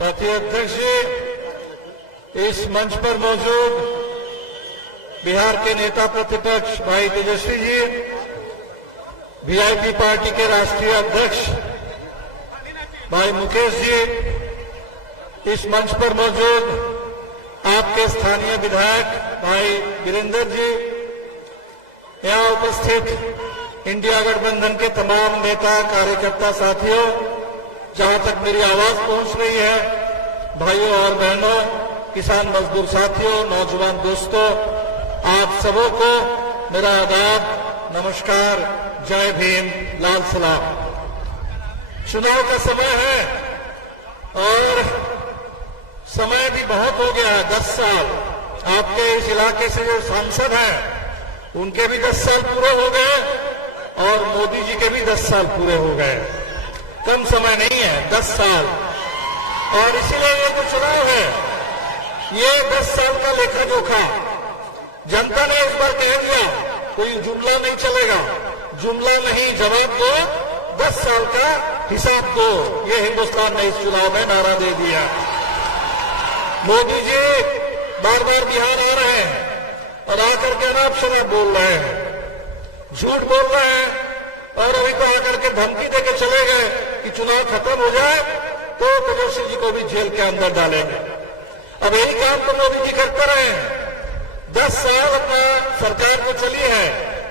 साथी अध्यक्ष जी, इस मंच पर मौजूद बिहार के नेता प्रतिपक्ष भाई तेजस्वी जी, वीआईपी पार्टी के राष्ट्रीय अध्यक्ष भाई मुकेश जी, इस मंच पर मौजूद आपके स्थानीय विधायक भाई वीरेंद्र जी, यहां उपस्थित इंडिया गठबंधन के तमाम नेता कार्यकर्ता साथियों, जहां तक मेरी आवाज पहुंच रही है, भाइयों और बहनों, किसान मजदूर साथियों, नौजवान दोस्तों, आप सबों को मेरा आदाब, नमस्कार, जय भीम, लाल सलाम। चुनाव का समय है और समय भी बहुत हो गया है, 10 साल। आपके इस इलाके से जो सांसद हैं उनके भी 10 साल पूरे हो गए और मोदी जी के भी 10 साल पूरे हो गए। कम समय नहीं है, 10 साल। और इसीलिए ये जो चुनाव है ये 10 साल का लेखा जोखा जनता ने इस बार कह दिया, कोई जुमला नहीं चलेगा, जुमला नहीं, जवाब दो, 10 साल का हिसाब दो। ये हिंदुस्तान ने इस चुनाव में नारा दे दिया। मोदी जी बार बार बिहार आ रहे हैं और आकर के अनाप शनाप बोल रहे हैं, झूठ बोल रहे हैं और अभी तो आकर के धमकी देके चले गए कि चुनाव खत्म हो जाए तो तेजस्वी जी को भी जेल के अंदर डालेंगे। अब यही काम तो मोदी जी करते रहे हैं। 10 साल अपना सरकार को चली है,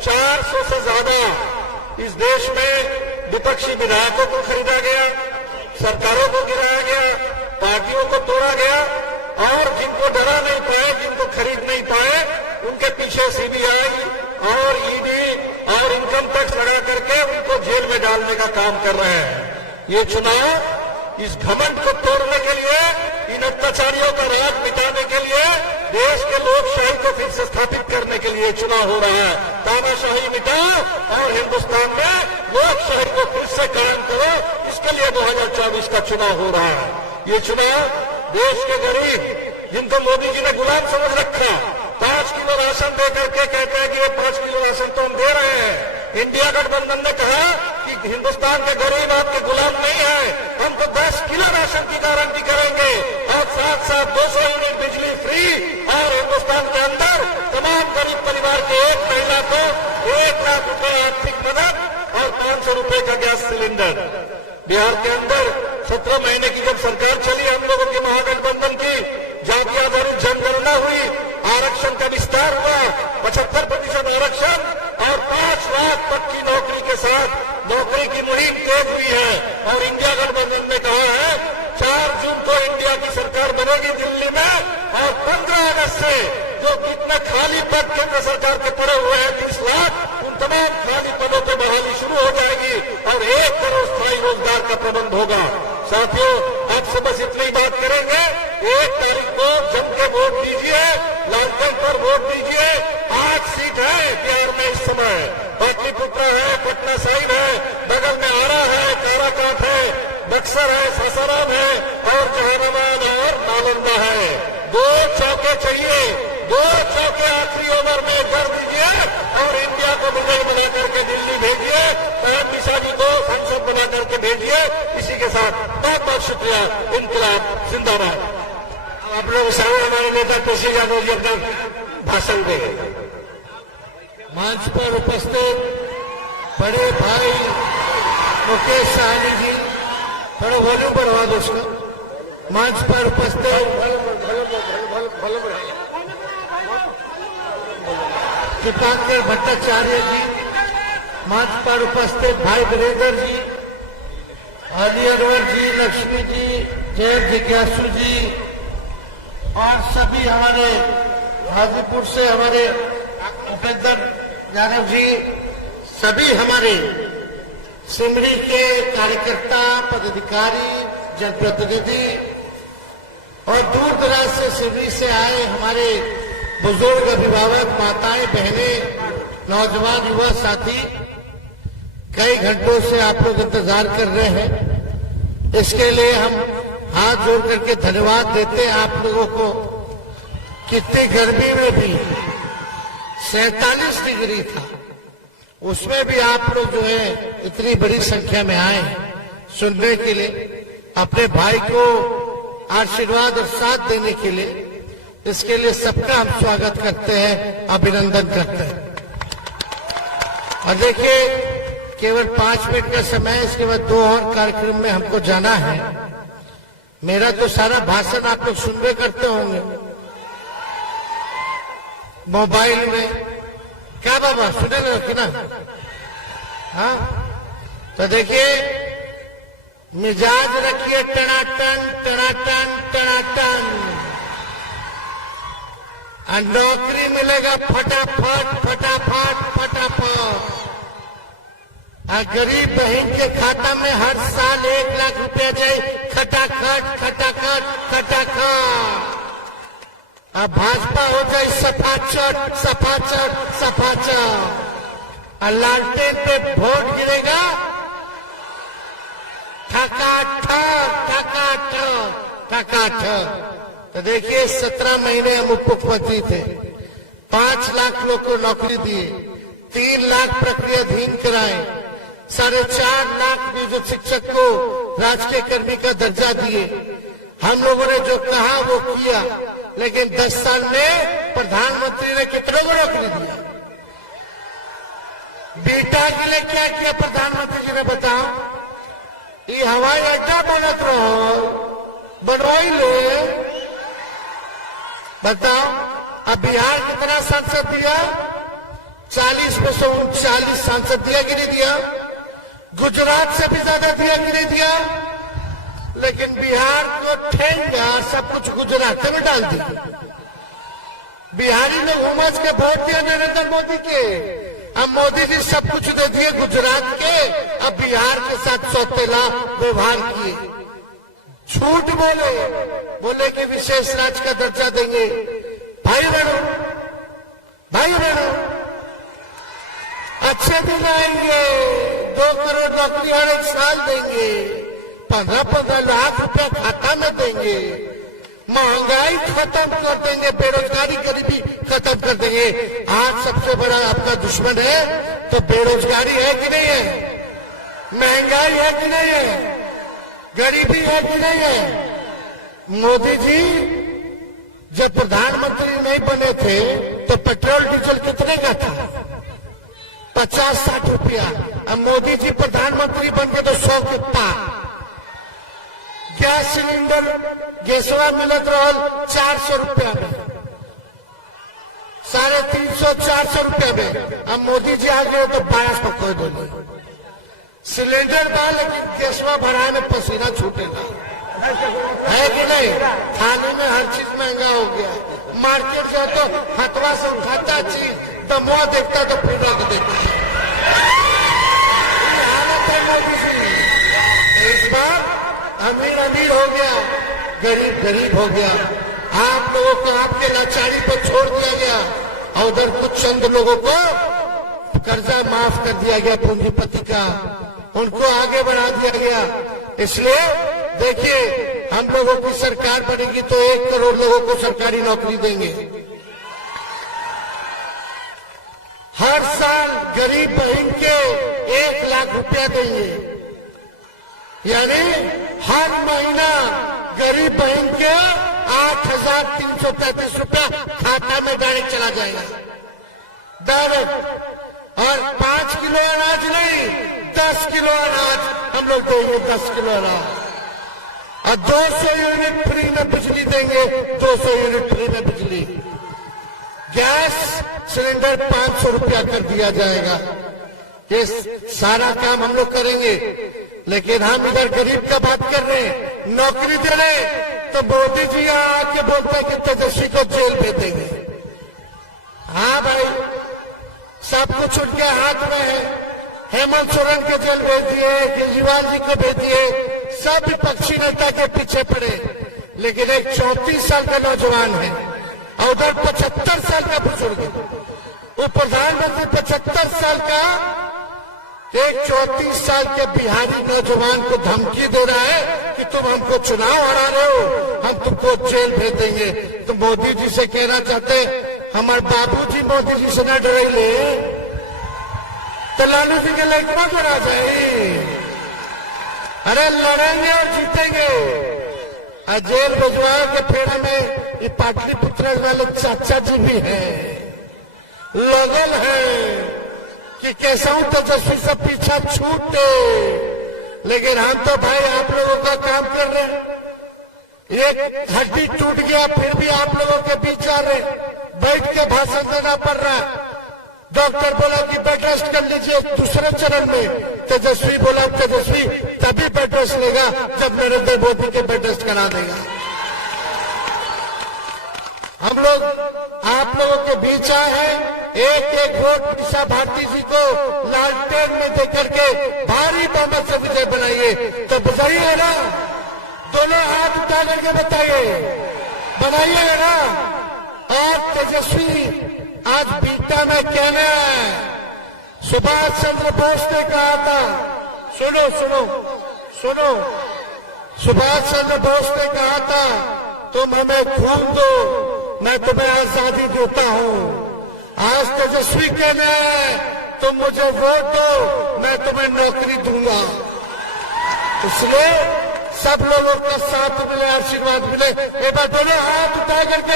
400 से ज्यादा इस देश में विपक्षी विधायकों को खरीदा गया, सरकारों को गिराया गया, पार्टियों को तोड़ा गया और जिनको डरा नहीं पाए, जिनको खरीद नहीं पाए, उनके पीछे सीबीआई और ईडी और इनकम टैक्स लगा करके उनको जेल में डालने का काम कर रहे हैं। ये चुनाव इस घमंड को तोड़ने के लिए, इन अत्याचारियों का राज मिटाने के लिए, देश के लोकशाही को फिर से स्थापित करने के लिए चुनाव हो रहा है। तानाशाही मिटाओ और हिंदुस्तान में लोकशाही को फिर से कायम करो, इसके लिए 2024 का चुनाव हो रहा है। ये चुनाव देश के गरीब, जिनको मोदी जी ने गुलाम समझ रखा, 5 किलो राशन दे करके कहते हैं कि ये 5 किलो राशन तो हम दे रहे हैं। इंडिया गठबंधन ने कहा कि हिंदुस्तान के गरीब आपके गुलाम नहीं है, हम तो 10 किलो राशन की गारंटी करेंगे और साथ साथ 200 यूनिट बिजली फ्री और हिंदुस्तान के अंदर तमाम गरीब परिवार के एक महिला को 1 लाख रुपए आर्थिक मदद और 500 रुपए का गैस सिलेंडर। बिहार के अंदर 17 महीने की जब सरकार चली हम लोगों की महागठबंधन की, जाति आधारित जनगणना हुई, आरक्षण का विस्तार हुआ, 75% आरक्षण और 5 लाख पक्की नौकरी के साथ नौकरी की मुहिम तेज हुई है। और इंडिया गठबंधन ने कहा है 4 जून को इंडिया की सरकार बनेगी दिल्ली में और 15 अगस्त से जो कितने खाली पद केंद्र सरकार के पड़े हुए हैं 30 लाख, उन तमाम खाली पदों पर बहाली शुरू हो जाएगी और 1 करोड़ स्थायी रोजगार का प्रबंध होगा। साथियों, आपसे बस इतनी बात करेंगे, 1 तारीख को जम के वोट दीजिए, लालटेन पर वोट दीजिए। 8 सीट है बिहार में इस समय, पाटलिपुत्र है, पटना साहिब है, बगल में आरा है, काराकाट है, बक्सर है, सासाराम है और जहानाबाद और नालंदा है। 2 चौके चाहिए, 2 चौके आखिरी ओवर में कर दीजिए और इंडिया को विजयी बना करके दिल्ली भेजिए, पवन मिश्रा जी को संसद बना करके भेजिए। इसी के साथ बहुत बहुत शुक्रिया। इनकलाब जिंदाबाद। आप लोग सामने हमारे नेता केसी यादव जी अपना भाषण देंगे। मंच पर उपस्थित बड़े भाई मुकेश साहनी जी, थोड़ा वॉल्यूम बढ़वा दो उसका। मंच पर उपस्थित दीपांकर भट्टाचार्य जी, मंच पर उपस्थित भाई वीरेंद्र जी, अली अनवर जी, लक्ष्मी जी, जय जिज्ञासु जी और सभी हमारे हाजीपुर से हमारे उपेंद्र यादव जी, सभी हमारे सिमरी के कार्यकर्ता, पदाधिकारी, जनप्रतिनिधि और दूर दराज से सिमरी से आए हमारे बुजुर्ग, अभिभावक, माताएं, बहनें, नौजवान, युवा साथी, कई घंटों से आप लोग इंतजार कर रहे हैं। इसके लिए हम हाथ जोड़ करके धन्यवाद देते हैं आप लोगों को। कितनी गर्मी में भी 47 डिग्री था, उसमें भी आप लोग जो है इतनी बड़ी संख्या में आए सुनने के लिए। अपने भाई को आशीर्वाद और साथ देने के लिए। इसके लिए सबका हम स्वागत करते हैं, अभिनंदन करते हैं। और देखिए, केवल 5 मिनट का समय है, इसके बाद 2 और कार्यक्रम में हमको जाना है। मेरा तो सारा भाषण आप लोग सुनबे करते होंगे मोबाइल में। क्या बाबा सुने लो कि ना? हाँ, तो देखिए, मिजाज रखिए टनाटन टनाटन टनाटन, और नौकरी मिलेगा फटाफट फटाफट फटाफट। और गरीब बहन के खाता में हर साल 1 लाख रुपया जाए खटाखट खटाखट खटाखट। अब भाजपा हो जाए सफाचट सफाचट सफाचट, और लालटेन पे वोट गिरेगा ठकाठक ठकाठक ठकाठक। तो देखिए, 17 महीने हम उप मुख्यमंत्री थे, 5 लाख लोग को नौकरी दिए, 3 लाख प्रक्रियाधीन कराए, 4.5 लाख नियोजित शिक्षक को राजकीय कर्मी का दर्जा दिए। हम लोगों ने जो कहा वो किया, लेकिन 10 साल में प्रधानमंत्री ने कितने को नौकरी दिया? बेटा के लिए क्या किया प्रधानमंत्री जी ने बताओ? ये हवाई अड्डा बनत रहो, बनवाई ले, बताओ। अब बिहार कितना सांसद दिया? 40 में से 39 सांसद दिया कि नहीं दिया? गुजरात से भी ज्यादा दिया कि नहीं दिया? लेकिन बिहार को ठेंगा सब कुछ गुजरात में डाल दिया। बिहारी ने उमस के वोट दिया नरेंद्र मोदी के, अब मोदी जी सब कुछ दे दिए गुजरात के, अब बिहार के साथ सौतेला व्यवहार किए। झूठ बोले कि विशेष राज्य का दर्जा देंगे। भाई बहनों, अच्छे दिन आएंगे, 2 करोड़ नौकरी हर 1 साल देंगे, 15-15 लाख रुपया खाता में देंगे, महंगाई खत्म कर देंगे, बेरोजगारी गरीबी खत्म कर देंगे। आज सबसे बड़ा आपका दुश्मन है तो बेरोजगारी है कि नहीं है? महंगाई है कि नहीं है? गरीबी है कि नहीं है? मोदी जी जब प्रधानमंत्री नहीं बने थे तो पेट्रोल डीजल कितने का था? 50-60 रुपया। अब मोदी जी प्रधानमंत्री बन गए तो 100 के पार। गैस सिलेंडर गैसवा मिलत रहल 400 रुपया में, 350-400 रुपया में। अब मोदी जी आ गए तो 22 में खोल देंगे। सिलेंडर था लेकिन गैसवा भराए में पसीना छूटेगा, है कि नहीं? खाने में हर चीज महंगा हो गया। मार्केट जाओ तो हथवा से उठाता चीज, दमुआ देखता तो फिर रख देता। हालत है मोदी जी। इस बार अमीर अमीर हो गया, गरीब गरीब हो गया। आप लोगों को आपके लाचारी पर छोड़ दिया गया, और उधर कुछ चंद लोगों को कर्जा माफ कर दिया गया, पूंजीपति का, उनको आगे बढ़ा दिया गया। इसलिए देखिए, हम लोगों की सरकार बनेगी तो 1 करोड़ लोगों को सरकारी नौकरी देंगे। हर साल गरीब बहन के 1 लाख रुपया देंगे, यानी हर महीना गरीब बहन के 8,333 रुपया खाता में डायरेक्ट चला जाएगा, डायरेक्ट। और 5 किलो अनाज नहीं, 10 किलो अनाज हम लोग देंगे, 10 किलो अनाज। और 200 यूनिट फ्री में बिजली देंगे, 200 यूनिट फ्री में बिजली। गैस सिलेंडर 500 रुपया कर दिया जाएगा। ये सारा काम हम लोग करेंगे, लेकिन हम इधर गरीब का बात कर रहे हैं, नौकरी दे रहे हैं, तो मोदी जी आके बोलते हैं कि तेजस्वी को जेल भेज देंगे। हाँ भाई, सब कुछ उनके हाथ में है। हेमंत सोरेन के जेल भेज दिए, केजरीवाल जी को भेज दिए, सब विपक्षी नेता के पीछे पड़े। लेकिन एक 34 साल का नौजवान है और उधर 75 साल का बुजुर्ग है। वो प्रधानमंत्री 75 साल का एक 34 साल के बिहारी नौजवान को धमकी दे रहा है कि तुम हमको चुनाव हरा रहे हो, हम तुमको जेल भेज देंगे। तो मोदी जी से कहना चाहते, हमारे बाबूजी मोदी जी से न डरेले तो लालू जी के लड़का करा जाए। अरे लड़ेंगे और जीतेंगे। जेल भिजवा के फेरा में ये पाटलिपुत्र वाले चाचा जी भी हैं, लगल है कि कैसा हूं तेजस्वी से पीछा छूटे, लेकिन हम तो भाई आप लोगों का काम कर रहे हैं। एक हड्डी टूट गया फिर भी आप लोगों के बीच आ रहे, बैठ के भाषण देना पड़ रहा है। डॉक्टर बोला कि बेड रेस्ट कर लीजिए दूसरे चरण में, तेजस्वी बोला तेजस्वी तभी बेड रेस्ट लेगा जब नरेंद्र मोदी के बेड रेस्ट करा देगा। हम लोग आप लोगों के बीच आए हैं, एक एक वोट मीसा भारती जी को लालटेन में देकर के भारी बहुमत से विजय बनाइए। तो बताइए ना, दोनों हाथ उठा करके बताइए, बनाइए ना। और तेजस्वी आज बीटा में कहना है, सुभाष चंद्र बोस ने कहा था, सुनो सुनो सुनो, सुभाष चंद्र बोस ने कहा था तुम हमें खून दो मैं तुम्हें आजादी देता हूं। आज तेजस्वी कहना है तुम मुझे वोट दो मैं तुम्हें नौकरी दूंगा। इसलिए सब लोगों का साथ मिले, आशीर्वाद मिले। एक बार दोनों हाथ उठा करके